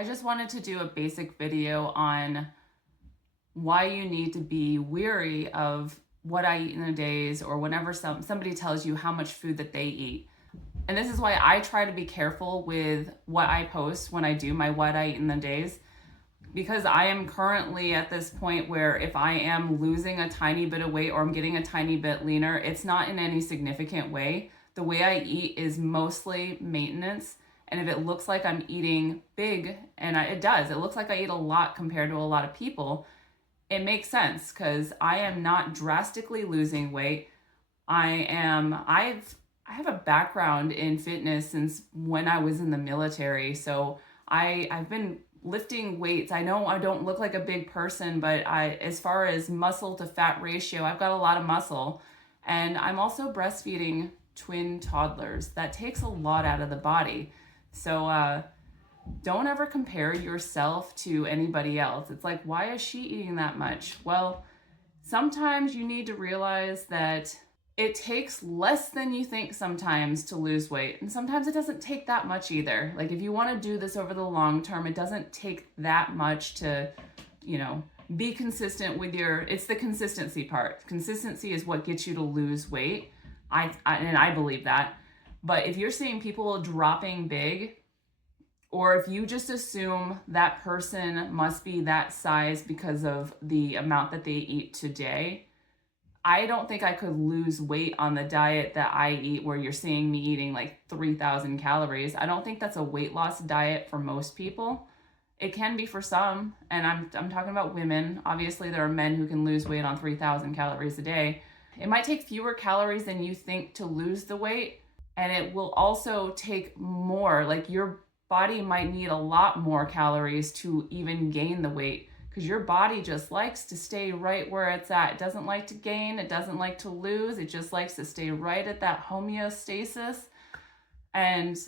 I just wanted to do a basic video on why you need to be weary of what I eat in a days, or whenever somebody tells you how much food that they eat. And this is why I try to be careful with what I post when I do my what I eat in the days, because I am currently at this point where if I am losing a tiny bit of weight or I'm getting a tiny bit leaner, it's not in any significant way. The way I eat is mostly maintenance. And if it looks like I'm eating big, and it does, it looks like I eat a lot compared to a lot of people, it makes sense because I am not drastically losing weight. I have a background in fitness since when I was in the military. So I've been lifting weights. I know I don't look like a big person, but as far as muscle to fat ratio, I've got a lot of muscle. And I'm also breastfeeding twin toddlers. That takes a lot out of the body. So don't ever compare yourself to anybody else. It's like, why is she eating that much? Well, sometimes you need to realize that it takes less than you think sometimes to lose weight. And sometimes it doesn't take that much either. Like if you want to do this over the long term, it doesn't take that much to, be consistent with it's the consistency part. Consistency is what gets you to lose weight. I believe that. But if you're seeing people dropping big, or if you just assume that person must be that size because of the amount that they eat today, I don't think I could lose weight on the diet that I eat, where you're seeing me eating like 3,000 calories. I don't think that's a weight loss diet for most people. It can be for some, and I'm talking about women. Obviously, there are men who can lose weight on 3,000 calories a day. It might take fewer calories than you think to lose the weight, and it will also take more. Like your body might need a lot more calories to even gain the weight, because your body just likes to stay right where it's at. It doesn't like to gain, it doesn't like to lose, it just likes to stay right at that homeostasis. And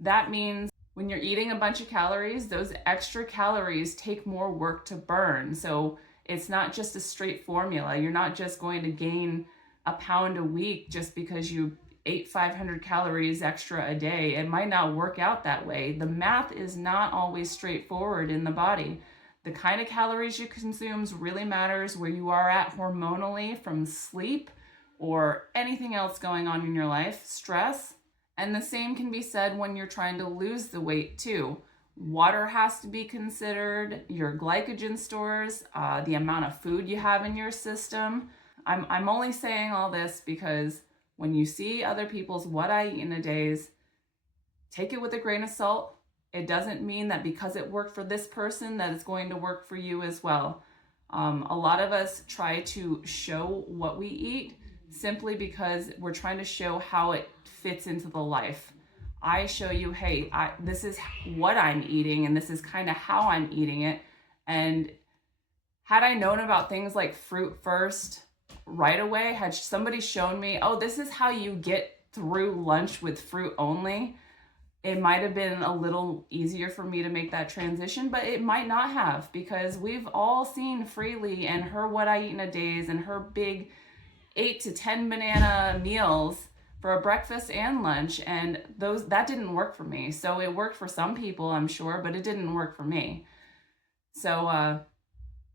that means when you're eating a bunch of calories, those extra calories take more work to burn. So it's not just a straight formula. You're not just going to gain a pound a week just because you ate 500 calories extra a day. It might not work out that way. The math is not always straightforward in the body. The kind of calories you consume really matters where you are at hormonally from sleep or anything else going on in your life, stress. And the same can be said when you're trying to lose the weight too. Water has to be considered, your glycogen stores, the amount of food you have in your system. I'm only saying all this because when you see other people's what I eat in a days, take it with a grain of salt. It doesn't mean that because it worked for this person that it's going to work for you as well. A lot of us try to show what we eat simply because we're trying to show how it fits into the life. I show you, hey, this is what I'm eating and this is kind of how I'm eating it. And had I known about things like fruit first right away, had somebody shown me, oh, this is how you get through lunch with fruit only, it might have been a little easier for me to make that transition, but it might not have, because we've all seen Freely and her what I eat in a days and her big 8 to 10 banana meals for a breakfast and lunch, and that didn't work for me. So it worked for some people, I'm sure, but it didn't work for me. So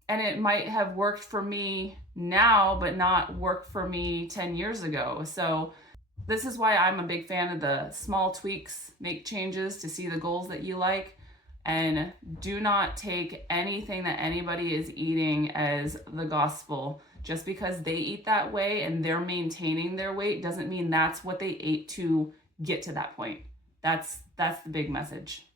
and it might have worked for me now, but not worked for me 10 years ago. So this is why I'm a big fan of the small tweaks, make changes to see the goals that you like, and do not take anything that anybody is eating as the gospel. Just because they eat that way and they're maintaining their weight doesn't mean that's what they ate to get to that point. That's the big message.